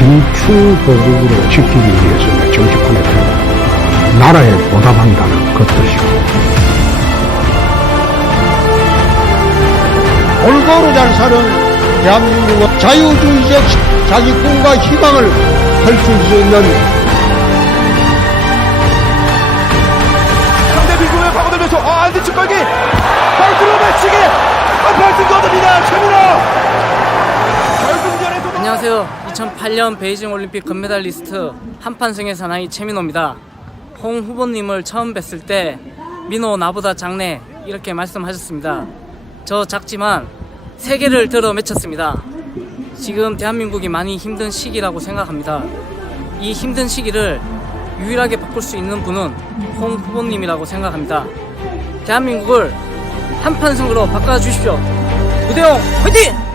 승부국으로 지키기 위해서는 정치권에 대한 나라에 보답한다는 그 뜻이고 골고루 잘 사는 대한민국은 자유주의적 자기 꿈과 희망을 펼칠 수 있는 안녕하세요. 2008년 베이징 올림픽 금메달리스트 한판승의 사나이 최민호입니다. 홍 후보님을 처음 뵀을 때 민호 나보다 작네 이렇게 말씀하셨습니다. 저 작지만 세계를 들어 맺혔습니다. 지금 대한민국이 많이 힘든 시기라고 생각합니다. 이 힘든 시기를 유일하게 바꿀 수 있는 분은 홍 후보님이라고 생각합니다. 대한민국을 한판승으로 바꿔주십시오. 무대용 화이팅!